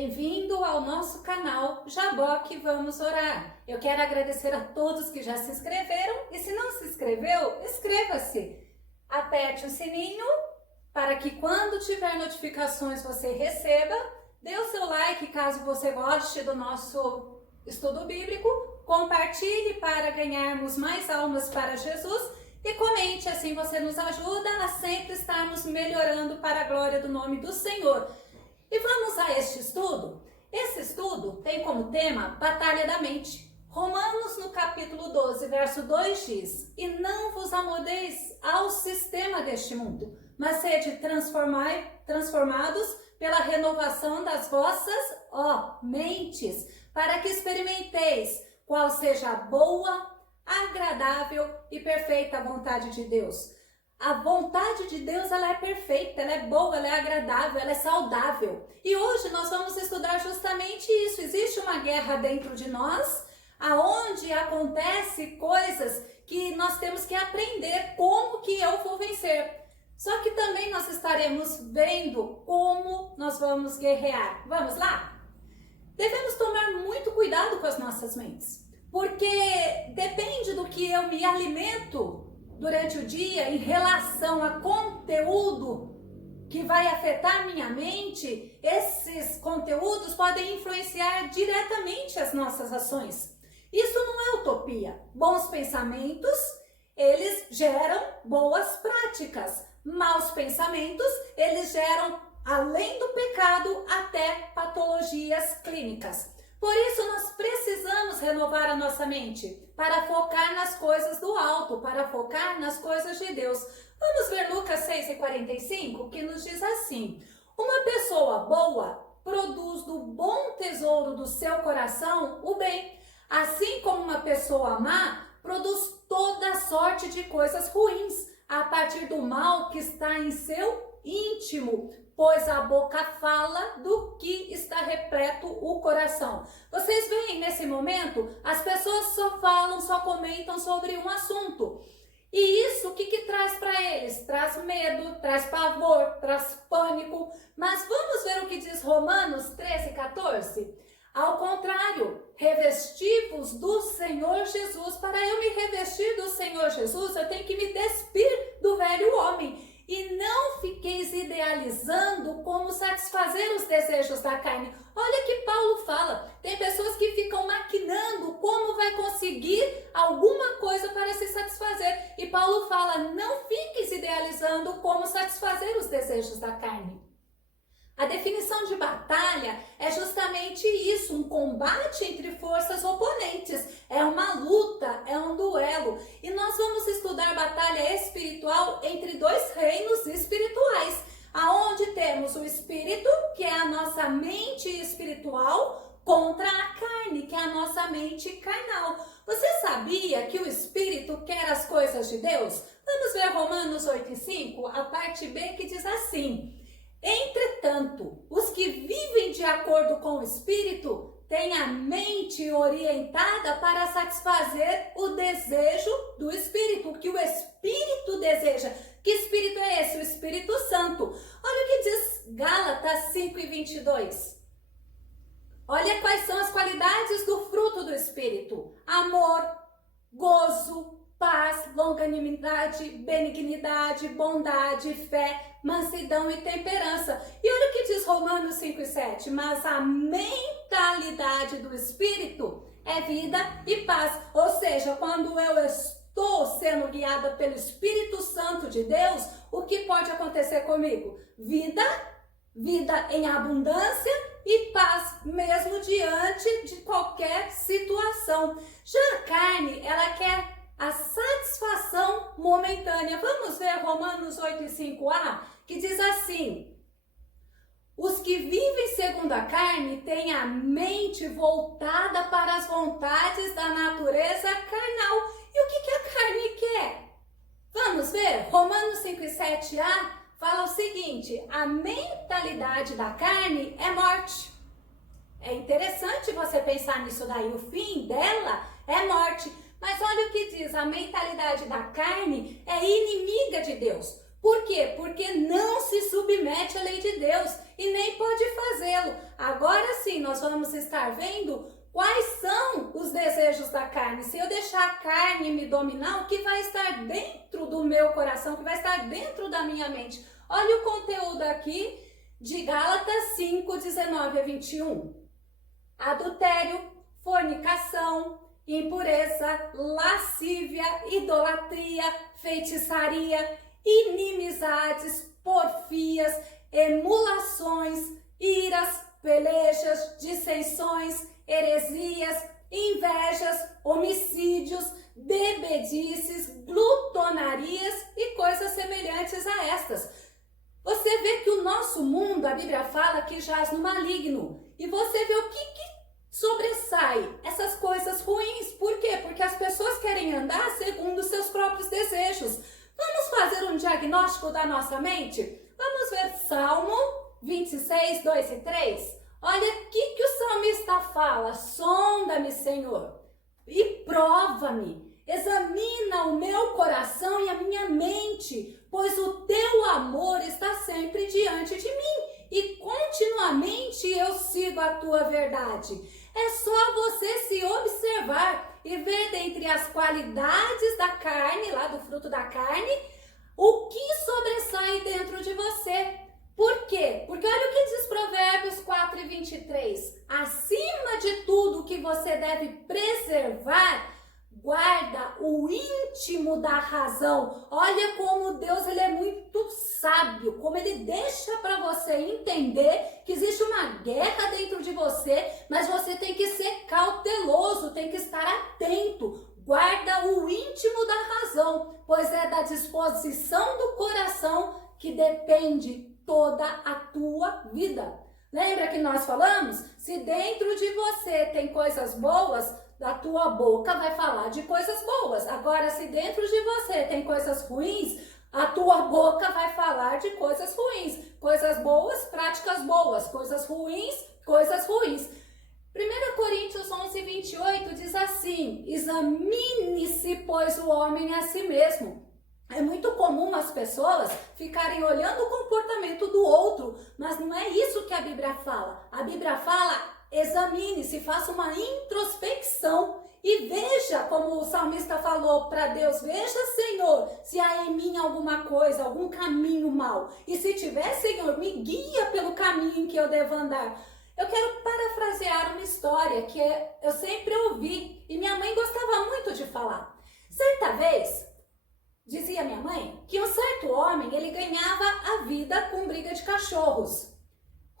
Bem-vindo ao nosso canal Jaboque Vamos Orar. Eu quero agradecer a todos que já se inscreveram e se não se inscreveu, inscreva-se. Aperte o sininho para que quando tiver notificações você receba. Dê o seu like caso você goste do nosso estudo bíblico. Compartilhe para ganharmos mais almas para Jesus. E comente, assim você nos ajuda a sempre estarmos melhorando para a glória do nome do Senhor. E vamos a este estudo? Esse estudo tem como tema Batalha da Mente. Romanos, no capítulo 12, verso 2 diz: E não vos amoldeis ao sistema deste mundo, mas sede transformados pela renovação das vossas mentes, para que experimenteis qual seja a boa, agradável e perfeita vontade de Deus. A vontade de Deus, ela é perfeita, ela é boa, ela é agradável, ela é saudável. E hoje nós vamos estudar justamente isso. Existe uma guerra dentro de nós, aonde acontece coisas que nós temos que aprender como que eu vou vencer. Só que também nós estaremos vendo como nós vamos guerrear. Vamos lá? Devemos tomar muito cuidado com as nossas mentes, porque depende do que eu me alimento durante o dia em relação a conteúdo que vai afetar minha mente. Esses conteúdos podem influenciar diretamente as nossas ações. Isso não é utopia. Bons pensamentos, eles geram boas práticas. Maus pensamentos, eles geram, além do pecado, até patologias clínicas. Por isso, nós precisamos renovar a nossa mente para focar nas coisas do alto, para focar nas coisas de Deus. Vamos ver Lucas 6:45, que nos diz assim: Uma pessoa boa produz do bom tesouro do seu coração o bem, assim como uma pessoa má produz toda sorte de coisas ruins, a partir do mal que está em seu íntimo, pois a boca fala do que está repleto o coração. Vocês veem nesse momento, as pessoas só falam, só comentam sobre um assunto. E isso, o que traz para eles? Traz medo, traz pavor, traz pânico. Mas vamos ver o que diz Romanos 13:14? Ao contrário, revesti-vos do Senhor Jesus. Para eu me revestir do Senhor Jesus, eu tenho que me despir do velho homem. E não fiqueis idealizando como satisfazer os desejos da carne. Olha que Paulo fala, tem pessoas que ficam maquinando como vai conseguir alguma coisa para se satisfazer. E Paulo fala, não fiqueis idealizando como satisfazer os desejos da carne. A definição de batalha é justamente isso, um combate entre forças oponentes. É uma luta, é um duelo. E nós vamos estudar batalha espiritual entre dois reinos espirituais, aonde temos o espírito, que é a nossa mente espiritual, contra a carne, que é a nossa mente carnal. Você sabia que o espírito quer as coisas de Deus? Vamos ver Romanos 8:5, a parte B, que diz assim: Entretanto, os que vivem de acordo com o Espírito têm a mente orientada para satisfazer o desejo do Espírito, o que o Espírito deseja. Que Espírito é esse? O Espírito Santo. Olha o que diz Gálatas 5:22. Olha quais são as qualidades do fruto do Espírito: amor, gozo, paz, longanimidade, benignidade, bondade, fé, mansidão e temperança. E olha o que diz Romanos 5:7. Mas a mentalidade do Espírito é vida e paz. Ou seja, quando eu estou sendo guiada pelo Espírito Santo de Deus, o que pode acontecer comigo? Vida em abundância e paz, mesmo diante de qualquer situação. Já a carne, ela quer a satisfação momentânea. Vamos ver Romanos 8:5a, que diz assim: Os que vivem segundo a carne têm a mente voltada para as vontades da natureza carnal. E o que a carne quer? Vamos ver? Romanos 5:7a fala o seguinte: a mentalidade da carne é morte. É interessante você pensar nisso daí. O fim dela é morte. Mas olha o que diz, a mentalidade da carne é inimiga de Deus. Por quê? Porque não se submete à lei de Deus. e nem pode fazê-lo. Agora sim, nós vamos estar vendo quais são os desejos da carne. Se eu deixar a carne me dominar, o que vai estar dentro do meu coração, o que vai estar dentro da minha mente? Olha o conteúdo aqui de Gálatas 5, 19 a 21. Adultério, fornicação, impureza, lascívia, idolatria, feitiçaria, inimizades, porfias, emulações, iras, pelejas, dissensões, heresias, invejas, homicídios, bebedices, glutonarias e coisas semelhantes a estas. Você vê que o nosso mundo, a Bíblia fala que jaz no maligno. E você vê o que sobressai essas coisas ruins. Por quê? Porque as pessoas querem andar segundo os seus próprios desejos. Vamos fazer um diagnóstico da nossa mente? Vamos ver Salmo 26, 2 e 3. Olha o que o salmista fala. Sonda-me, Senhor, e prova-me. Examina o meu coração e a minha mente, pois o teu amor está sempre diante de mim e continuamente eu sigo a tua verdade. É só você se observar e ver dentre as qualidades da carne, lá do fruto da carne, o que sobressai dentro de você. Por quê? Porque olha o que diz Provérbios 4 e 23. Acima de tudo que você deve preservar, guarda o íntimo da razão. Olha como Deus ele é muito sábio, como ele deixa para você entender que existe uma guerra dentro de você, mas você tem que ser cauteloso, tem que estar atento. Guarda o íntimo da razão, pois é da disposição do coração que depende toda a tua vida. Lembra que nós falamos? Se dentro de você tem coisas boas, da tua boca vai falar de coisas boas. Agora, se dentro de você tem coisas ruins, a tua boca vai falar de coisas ruins. Coisas boas, práticas boas. Coisas ruins, coisas ruins. 1 Coríntios 11, 28 diz assim: examine-se, pois, o homem a si mesmo. É muito comum as pessoas ficarem olhando o comportamento do outro, mas não é isso que a Bíblia fala. A Bíblia fala: examine-se, faça uma introspecção e veja, como o salmista falou para Deus, veja, Senhor, se há em mim alguma coisa, algum caminho mau. E se tiver, Senhor, me guia pelo caminho em que eu devo andar. Eu quero parafrasear uma história que eu sempre ouvi e minha mãe gostava muito de falar. Certa vez, dizia minha mãe, que um certo homem, ele ganhava a vida com briga de cachorros.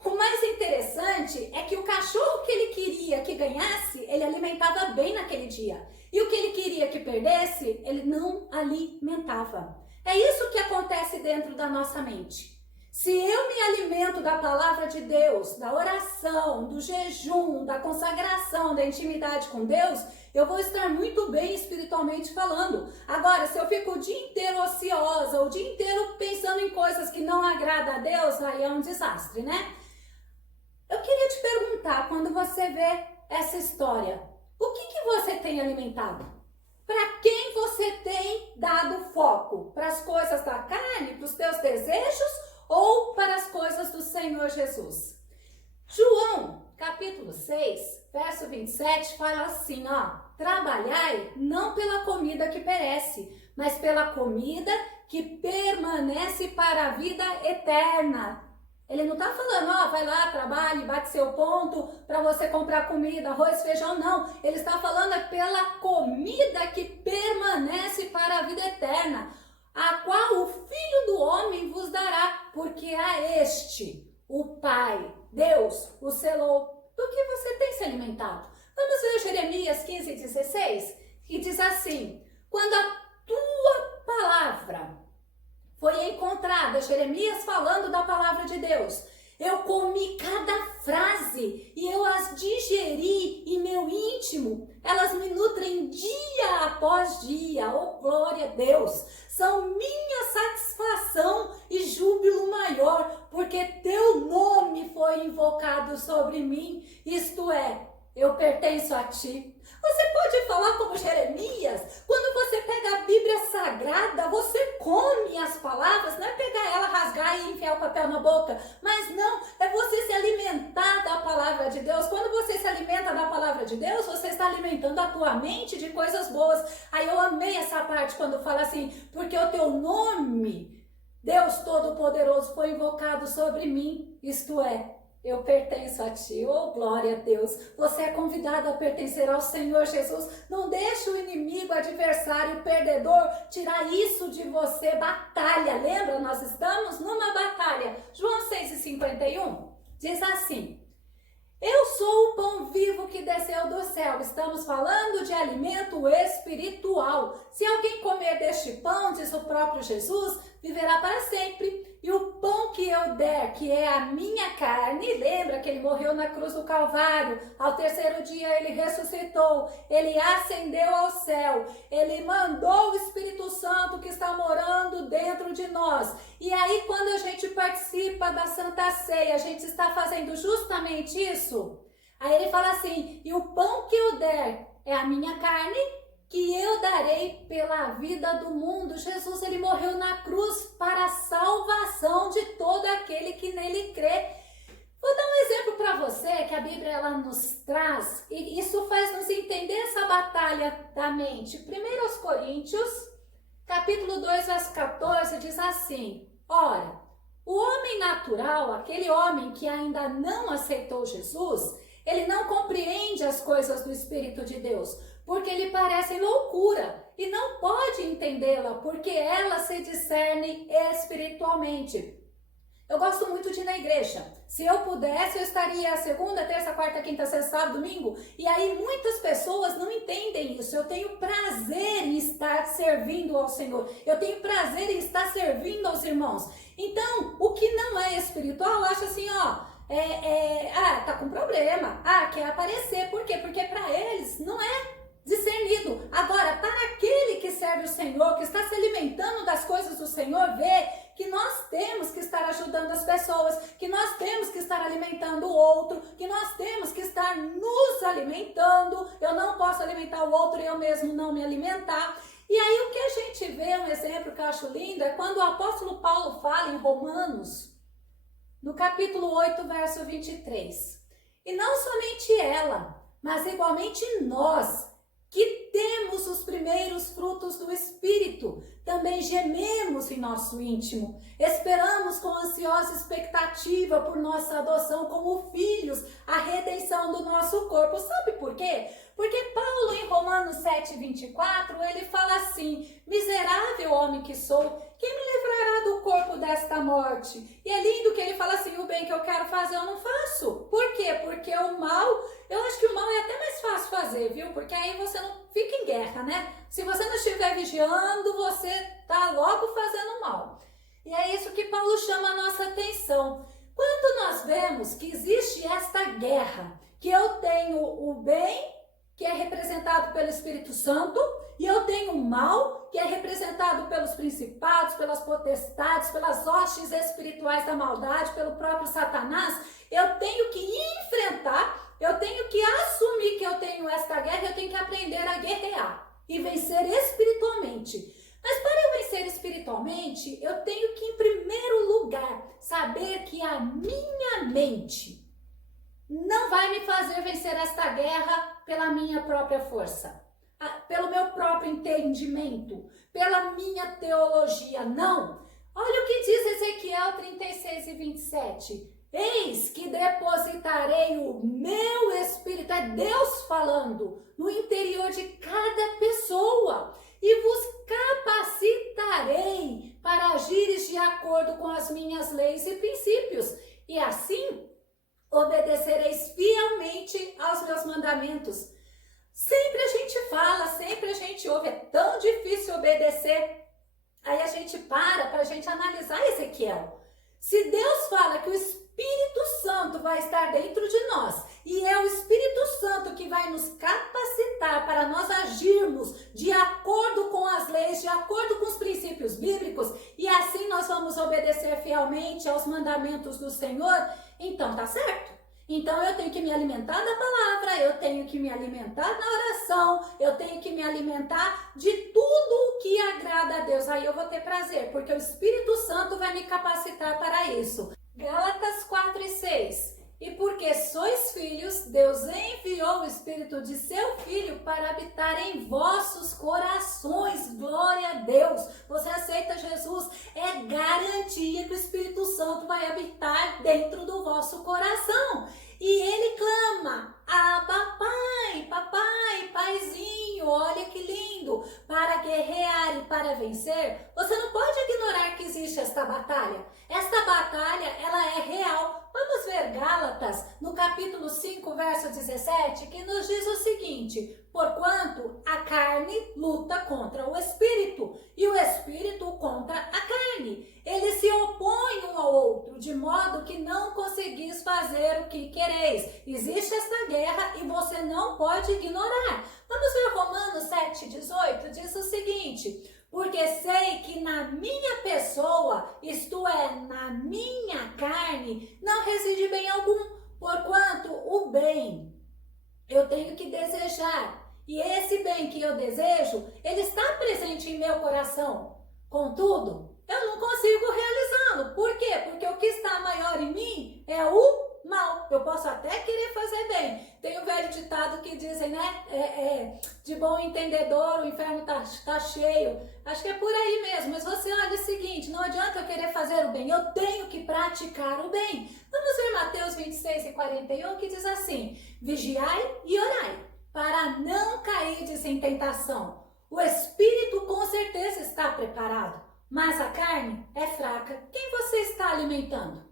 O mais interessante é que o cachorro que ele queria que ganhasse, ele alimentava bem naquele dia. E o que ele queria que perdesse, ele não alimentava. É isso que acontece dentro da nossa mente. Se eu me alimento da palavra de Deus, da oração, do jejum, da consagração, da intimidade com Deus, eu vou estar muito bem espiritualmente falando. Agora, se eu fico o dia inteiro ociosa, o dia inteiro pensando em coisas que não agradam a Deus, aí é um desastre, né? Eu queria te perguntar, quando você vê essa história, o que você tem alimentado? Para quem você tem dado foco? Para as coisas da carne, para os teus desejos ou para as coisas do Senhor Jesus? João, capítulo 6, verso 27, fala assim, ó: trabalhai não pela comida que perece, mas pela comida que permanece para a vida eterna. Ele não está falando, ó, vai lá, trabalhe, bate seu ponto para você comprar comida, arroz, feijão, não. Ele está falando é pela comida que permanece para a vida eterna, a qual o Filho do Homem vos dará, porque a este, o Pai, Deus, o selou. Do que você tem se alimentado? Vamos ver Jeremias 15, 16, que diz assim: quando a tua palavra foi encontrada, Jeremias falando da palavra de Deus, eu comi cada frase e eu as digeri em meu íntimo. Elas me nutrem dia após dia. Oh, glória a Deus! São minha satisfação e júbilo maior, porque teu nome foi invocado sobre mim. Isto é, eu pertenço a ti. Você pode falar como Jeremias? Quando você pega a Bíblia Sagrada, você come as palavras, não é pegar ela, rasgar e enfiar o papel na boca, mas não, é você se alimentar da palavra de Deus. Quando você se alimenta da palavra de Deus, você está alimentando a tua mente de coisas boas. Aí eu amei essa parte quando fala assim, porque o teu nome, Deus Todo-Poderoso, foi invocado sobre mim, isto é, eu pertenço a ti, oh glória a Deus. Você é convidado a pertencer ao Senhor Jesus. Não deixe o inimigo, adversário, perdedor tirar isso de você. Batalha, lembra? Nós estamos numa batalha. João 6,51 diz assim: eu sou o pão vivo que desceu do céu. Estamos falando de alimento espiritual. Se alguém comer deste pão, diz o próprio Jesus, viverá para sempre. E o pão que eu der, que é a minha carne, lembra que ele morreu na cruz do Calvário, ao terceiro dia ele ressuscitou, ele ascendeu ao céu, ele mandou o Espírito Santo que está morando dentro de nós. E aí quando a gente participa da Santa Ceia, a gente está fazendo justamente isso. Aí ele fala assim, e o pão que eu der é a minha carne, que eu darei pela vida do mundo. Jesus, ele morreu na cruz para a salvação de todo aquele que nele crê. Vou dar um exemplo para você que a Bíblia ela nos traz, e isso faz nos entender essa batalha da mente. 1 Coríntios, capítulo 2, verso 14, diz assim, ora, o homem natural, aquele homem que ainda não aceitou Jesus, ele não compreende as coisas do Espírito de Deus, porque lhe parecem loucura, e não pode entendê-la, porque ela se discerne espiritualmente. Eu gosto muito de ir na igreja. Se eu pudesse, eu estaria segunda, terça, quarta, quinta, sexta, sábado, domingo. E aí muitas pessoas não entendem isso. Eu tenho prazer em estar servindo ao Senhor. Eu tenho prazer em estar servindo aos irmãos. Então, o que não é espiritual, acha assim, ó, tá com problema. Quer aparecer. Por quê? Porque para eles não é discernido. Agora, para aquele que serve o Senhor, que está se alimentando das coisas do Senhor, vê que nós temos que estar ajudando as pessoas, que nós temos que estar alimentando o outro, que nós temos que estar nos alimentando. Eu não posso alimentar o outro e eu mesmo não me alimentar. E aí o que a gente vê, um exemplo que eu acho lindo, é quando o apóstolo Paulo fala em Romanos, no capítulo 8, verso 23. E não somente ela, mas igualmente nós, que temos os primeiros frutos do Espírito, também gememos em nosso íntimo, esperamos com ansiosa expectativa por nossa adoção como filhos, a redenção do nosso corpo. Sabe por quê? Porque Paulo em Romanos 7,24, ele fala assim, miserável homem que sou, quem me livrará do corpo desta morte? E é lindo que ele fala assim, o bem que eu quero fazer eu não faço. Por quê? Porque o mal, eu acho que o mal é até mais fácil fazer, viu? Porque aí você não fica em guerra, né? Se você não estiver vigiando, você tá logo fazendo mal. E é isso que Paulo chama a nossa atenção. Quando nós vemos que existe esta guerra, que eu tenho o bem, que é representado pelo Espírito Santo, e eu tenho o mal, que é representado pelos principados, pelas potestades, pelas hostes espirituais da maldade, pelo próprio Satanás, eu tenho que enfrentar, eu tenho que assumir que eu tenho esta guerra, eu tenho que aprender a guerrear e vencer espiritualmente. Mas para eu vencer espiritualmente, eu tenho que, em primeiro lugar, saber que a minha mente não vai me fazer vencer esta guerra pela minha própria força, pelo meu próprio entendimento, pela minha teologia, não. Olha o que diz Ezequiel 36:27. Eis que depositarei o meu Espírito, é Deus falando, no interior de cada pessoa, e vos capacitarei para agires de acordo com as minhas leis e princípios, e assim obedecereis fielmente aos meus mandamentos. Sempre a gente fala, sempre a gente ouve, é tão difícil obedecer. Aí a gente para a gente analisar Ezequiel. Se Deus fala que o Espírito Santo vai estar dentro de nós, e é o Espírito Santo que vai nos capacitar para nós agirmos de acordo com as leis, de acordo com os princípios bíblicos, e assim nós vamos obedecer fielmente aos mandamentos do Senhor, então tá certo. Então eu tenho que me alimentar da palavra, eu tenho que me alimentar na oração, eu tenho que me alimentar de tudo o que agrada a Deus, aí eu vou ter prazer, porque o Espírito Santo vai me capacitar para isso. Gálatas 4:6. E porque sois filhos, Deus enviou o Espírito de seu Filho para habitar em vossos corações. Glória a Deus! Você aceita Jesus? É garantia que o Espírito Santo vai habitar dentro do vosso coração. E ele clama, Abba, Pai, papai, paizinho, olha que lindo. Para guerrear e para vencer, você não pode ignorar que existe esta batalha. Esta batalha, ela é real. Vamos ver Gálatas, no capítulo 5, verso 17, que nos diz o seguinte: porquanto a carne luta contra o Espírito, e o Espírito contra a carne. Eles se opõem um ao outro, de modo que não conseguis fazer o que quereis. Existe esta guerra e você não pode ignorar. Vamos ver Romanos 7,18, diz o seguinte: porque sei que na minha pessoa, isto é, na minha carne, não reside bem algum, porquanto o bem eu tenho que desejar. E esse bem que eu desejo, ele está presente em meu coração. Contudo, eu não consigo realizá-lo. Por quê? Porque o que está maior em mim é o mal. Eu posso até querer fazer bem. Tem um velho ditado que dizem, né? De bom entendedor, o inferno tá cheio. Acho que é por aí mesmo. Mas você olha o seguinte, não adianta eu querer fazer o bem. Eu tenho que praticar o bem. Vamos ver Mateus 26:41, que diz assim: vigiai e orai, para não cairdes em tentação. O espírito com certeza está preparado, mas a carne é fraca. Quem você está alimentando?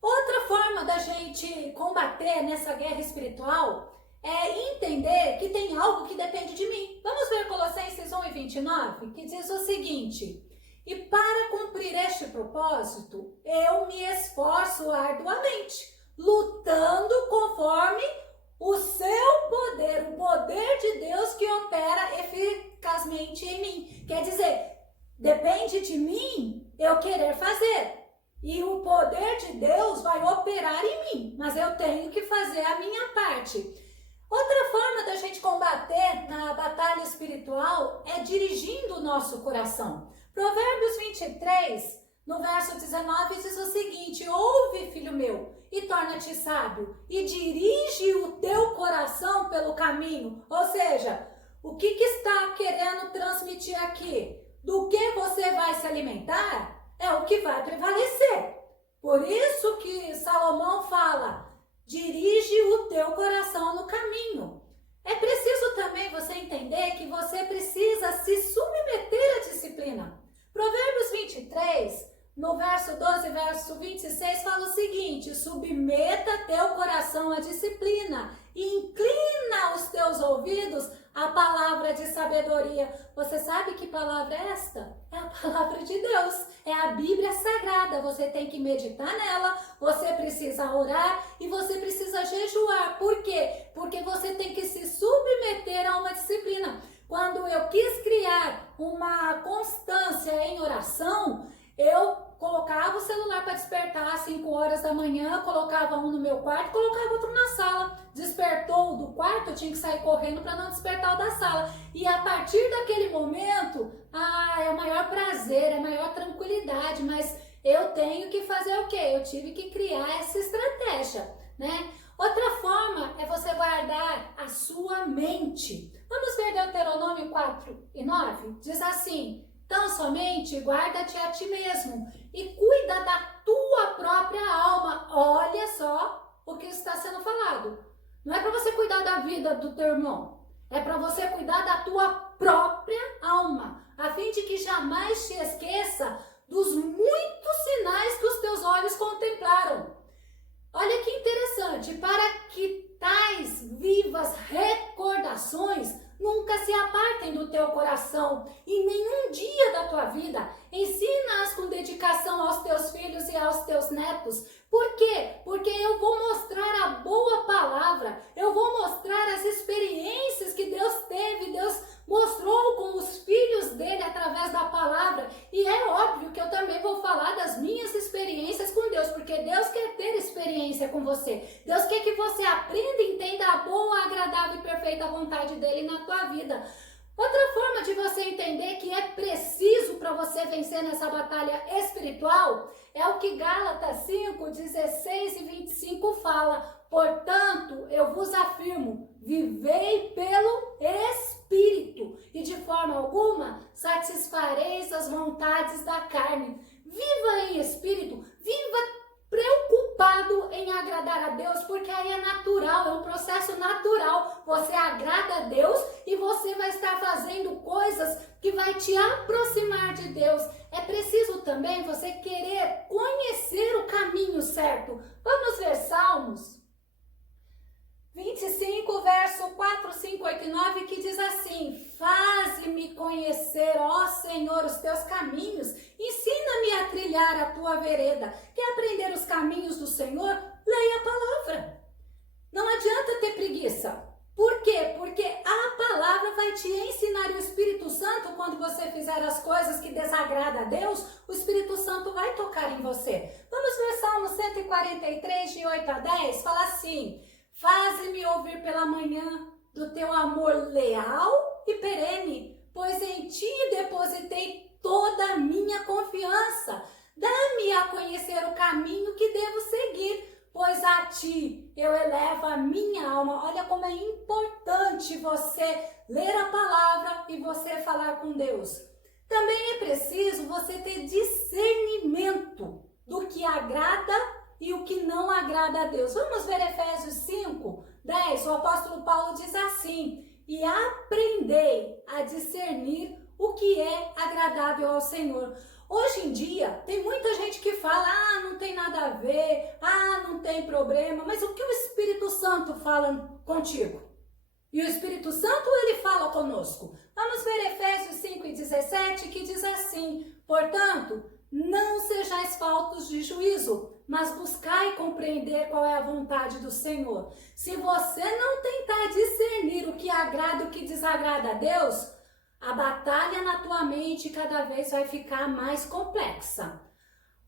Outra forma da gente combater nessa guerra espiritual é entender que tem algo que depende de mim. Vamos ver Colossenses 1:29, que diz o seguinte: e para cumprir este propósito, eu me esforço arduamente, lutando conforme o seu poder, o poder de Deus que opera eficazmente em mim. Quer dizer, depende de mim eu querer fazer. E o poder de Deus vai operar em mim, mas eu tenho que fazer a minha parte. Outra forma da gente combater na batalha espiritual é dirigindo o nosso coração. Provérbios 23, no verso 19, diz o seguinte: ouve, filho meu, e torna-te sábio, e dirige o teu coração pelo caminho. Ou seja, o que está querendo transmitir aqui? Do que você vai se alimentar é o que vai prevalecer. Por isso que Salomão fala: dirige o teu coração no caminho. É preciso também você entender que você precisa se submeter à disciplina. Provérbios 23, no verso 12, verso 26, fala o seguinte: submeta teu coração à disciplina e inclina os teus ouvidos à palavra de sabedoria. Você sabe que palavra é esta? É a palavra de Deus, é a Bíblia Sagrada. Você tem que meditar nela, você precisa orar e você precisa jejuar. Por quê? Porque você tem que se submeter a uma disciplina. Quando eu quis criar uma constância em oração, eu colocava o celular para despertar às 5 horas da manhã, colocava um no meu quarto, colocava outro na sala. Despertou o do quarto, eu tinha que sair correndo para não despertar o da sala. E a partir daquele momento, é o maior prazer, é a maior tranquilidade, mas eu tenho que fazer o quê? Eu tive que criar essa estratégia, né? Outra forma é você guardar a sua mente. Vamos ver Deuteronômio 4:9? Diz assim: então somente guarda-te a ti mesmo e cuida da tua própria alma. Olha só o que está sendo falado. Não é para você cuidar da vida do teu irmão, é para você cuidar da tua própria alma, a fim de que jamais te esqueça dos muitos sinais que os teus olhos contemplaram. Olha que interessante, para que tais vivas recordações nunca se apartem do teu coração em nenhum dia da tua vida. Ensina-as com dedicação aos teus filhos e aos teus netos. Por quê? Porque eu vou mostrar a boa palavra, eu vou mostrar as experiências que Deus teve, Deus mostrou com os filhos dele através da palavra. E é óbvio que eu também vou falar das minhas experiências com Deus, porque Deus quer ter experiência com você. Deus quer que você aprenda e entenda a boa, agradável e perfeita vontade dele na tua vida. Outra forma de você entender que é preciso para você vencer nessa batalha espiritual é o que Gálatas 5, 16 e 25 fala. Portanto, eu vos afirmo, vivei pelo Espírito e de forma alguma satisfareis as vontades da carne. Viva em Espírito, viva preocupado em agradar a Deus, porque aí é natural, é um processo natural. Você agrada a Deus e você vai estar fazendo coisas que vai te aproximar de Deus. É preciso também você querer conhecer o caminho certo. Vamos ver Salmos 25, verso 4, 5, 8 e 9, que diz assim: faze-me conhecer, ó Senhor, os teus caminhos, ensina-me a trilhar a tua vereda. Quer aprender os caminhos do Senhor? Leia a palavra. Não adianta ter preguiça. Por quê? Porque a palavra vai te ensinar, e o Espírito Santo, quando você fizer as coisas que desagradam a Deus, o Espírito Santo vai tocar em você. Vamos ver Salmo 143, de 8 a 10, fala assim: faze-me ouvir pela manhã do teu amor leal e perene, pois em ti depositei toda a minha confiança. Dá-me a conhecer o caminho que devo seguir, pois a ti eu elevo a minha alma. Olha como é importante você ler a palavra e você falar com Deus. Também é preciso você ter discernimento do que agrada e o que não agrada a Deus. Vamos ver Efésios 5, 10. O apóstolo Paulo diz assim: e aprendei a discernir o que é agradável ao Senhor. Hoje em dia, tem muita gente que fala: não tem nada a ver, não tem problema. Mas o que o Espírito Santo fala contigo? E o Espírito Santo, ele fala conosco. Vamos ver Efésios 5 e 17, que diz assim: portanto, não sejais faltos de juízo, mas buscai compreender qual é a vontade do Senhor. Se você não tentar discernir o que agrada e o que desagrada a Deus, a batalha na tua mente cada vez vai ficar mais complexa.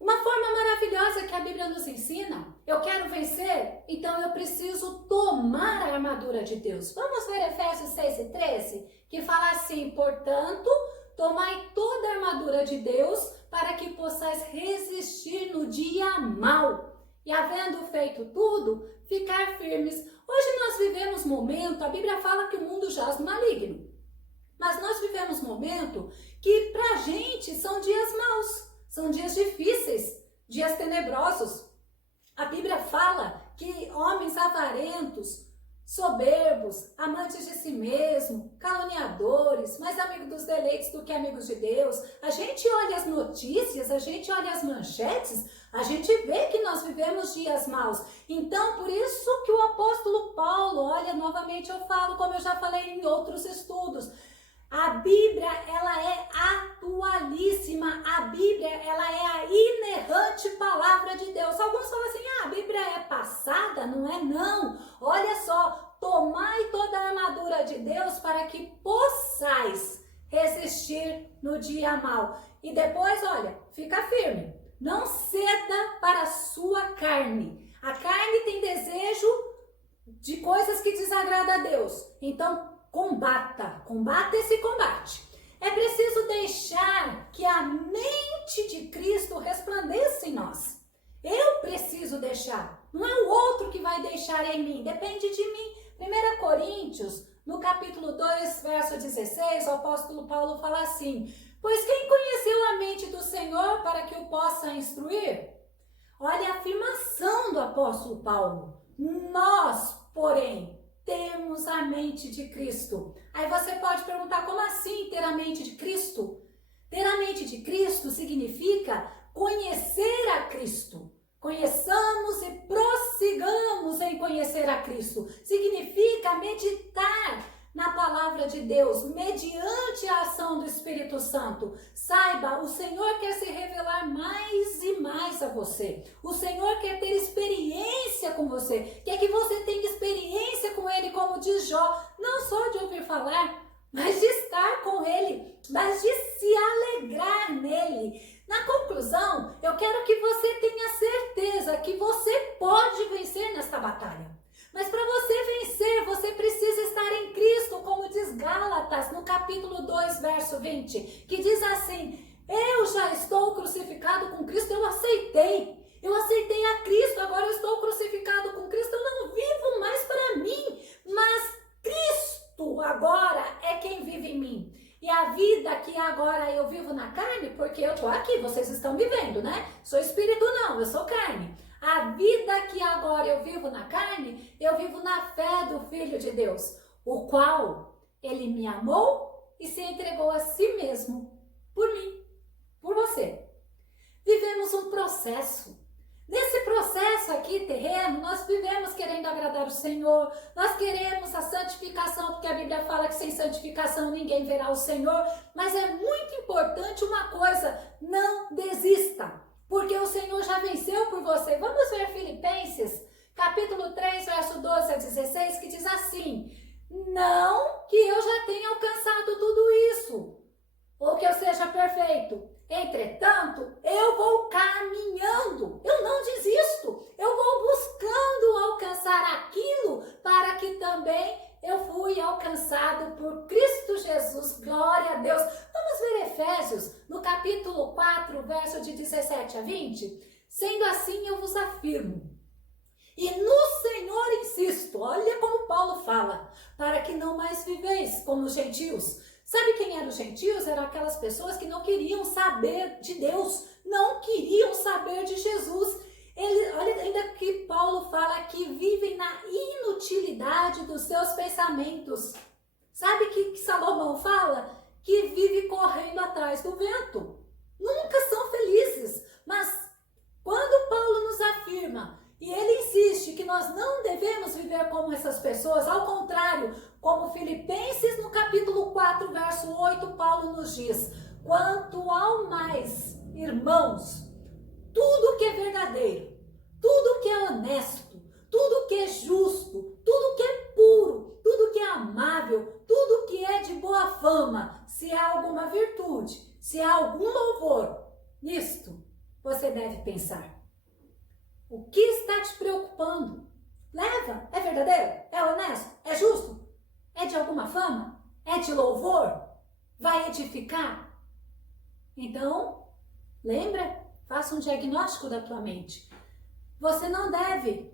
Uma forma maravilhosa que a Bíblia nos ensina: eu quero vencer, então eu preciso tomar a armadura de Deus. Vamos ver Efésios 6 e 13, que fala assim: portanto, tomai toda a armadura de Deus, para que possais resistir no dia mau, e havendo feito tudo, ficar firmes. Hoje nós vivemos momento, a Bíblia fala que o mundo jaz no maligno, mas nós vivemos momento que pra gente são dias maus, são dias difíceis, dias tenebrosos. A Bíblia fala que homens avarentos, soberbos, amantes de si mesmo, caluniadores, mais amigos dos deleites do que amigos de Deus. A gente olha as notícias, a gente olha as manchetes, a gente vê que nós vivemos dias maus. Então, por isso que o apóstolo Paulo, olha, novamente eu falo, como eu já falei em outros estudos, a Bíblia, ela é atualíssima. A Bíblia, ela é a inerrante palavra de Deus. Alguns falam assim: a Bíblia é passada? Não é, não. Olha só, tomai toda a armadura de Deus para que possais resistir no dia mau. E depois, olha, fica firme. Não ceda para a sua carne. A carne tem desejo de coisas que desagradam a Deus. Então, combata esse combate. É preciso deixar que a mente de Cristo resplandeça em nós. Eu preciso deixar, não é o outro que vai deixar em mim, depende de mim. 1 Coríntios, no capítulo 2, verso 16, o apóstolo Paulo fala assim: pois quem conheceu a mente do Senhor para que o possa instruir? Olha a afirmação do apóstolo Paulo: nós, porém, temos a mente de Cristo. Aí você pode perguntar: como assim ter a mente de Cristo? Ter a mente de Cristo significa conhecer a Cristo. Conheçamos e prossigamos em conhecer a Cristo. Significa meditar na palavra de Deus, mediante a ação do Espírito Santo. Saiba, o Senhor quer se revelar mais e mais a você. O Senhor quer ter experiência com você. Quer que você tenha experiência com Ele, como diz Jó. Não só de ouvir falar, mas de estar com Ele, mas de se alegrar nele. Na conclusão, eu quero que você tenha certeza que você pode vencer nesta batalha. Mas para você vencer, você precisa estar em Cristo, como diz Gálatas, no capítulo capítulo 2, verso 20, que diz assim: eu já estou crucificado com Cristo, eu aceitei a Cristo, agora eu estou crucificado com Cristo, eu não vivo mais para mim, mas Cristo agora é quem vive em mim. E a vida que agora eu vivo na carne, porque eu estou aqui, vocês estão me vendo, né? Sou espírito não, eu sou carne. A vida que agora eu vivo na carne, eu vivo na fé do Filho de Deus, o qual ele me amou e se entregou a si mesmo por mim, por você. Vivemos um processo. Nesse processo aqui terreno, nós vivemos querendo agradar o Senhor, nós queremos a santificação, porque a Bíblia fala que sem santificação ninguém verá o Senhor, mas é muito importante uma coisa: não desista, porque o Senhor já venceu por você. Vamos ver Filipenses, capítulo 3, verso 12 a 16, que diz assim: não que eu já tenha alcançado tudo isso, ou que eu seja perfeito. Entretanto, eu vou caminhando, eu não desisto, eu vou buscando alcançar aquilo para que também eu fui alcançado por Cristo Jesus. Glória a Deus. Vamos ver Efésios, no capítulo 4, verso de 17 a 20. Sendo assim, eu vos afirmo, e no Senhor insisto, olha como Paulo fala, para que não mais viveis como os gentios. Sabe quem eram os gentios? Eram aquelas pessoas que não queriam saber de Deus, não queriam saber de Jesus. Olha ainda que Paulo fala que vivem na inutilidade dos seus pensamentos. Sabe que Salomão fala? Que vive correndo atrás do vento. Nunca são felizes. Mas quando Paulo nos afirma, e ele insiste que nós não devemos viver como essas pessoas, ao contrário, como Filipenses no capítulo 4, verso 8, Paulo nos diz: quanto ao mais, irmãos, tudo que é verdadeiro, tudo que é honesto, tudo que é justo, tudo que é puro, tudo que é amável, tudo que é de boa fama, se há alguma virtude, se há algum louvor, nisto você deve pensar. O que está te preocupando? Leva, é verdadeiro? É honesto? É justo? É de alguma fama? É de louvor? Vai edificar? Então, lembra? Faça um diagnóstico da tua mente. Você não deve,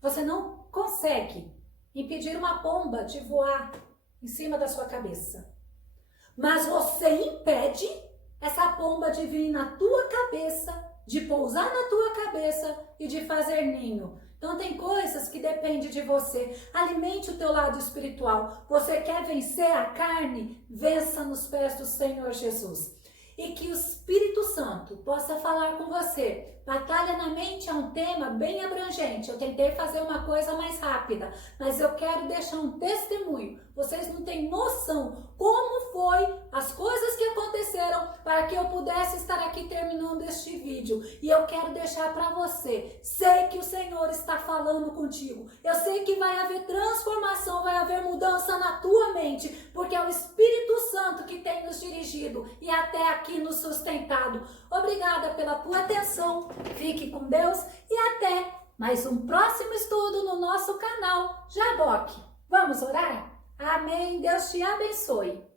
você não consegue impedir uma pomba de voar em cima da sua cabeça. Mas você impede essa pomba de vir na tua cabeça, de pousar na tua cabeça e de fazer ninho. Então tem coisas que dependem de você. Alimente o teu lado espiritual. Você quer vencer a carne? Vença nos pés do Senhor Jesus. E que o Espírito Santo possa falar com você. Batalha na mente é um tema bem abrangente. Eu tentei fazer uma coisa mais rápida, mas eu quero deixar um testemunho. Vocês não têm noção como foi as coisas que aconteceram para que eu pudesse estar aqui terminando este vídeo. E eu quero deixar para você. Sei que o Senhor está falando contigo. Eu sei que vai haver transformação, vai haver mudança na tua mente, porque é o Espírito Santo que tem nos dirigido e até aqui nos sustentado. Obrigada pela tua atenção. Fique com Deus e até mais um próximo estudo no nosso canal Jaboque. Vamos orar? Amém. Deus te abençoe.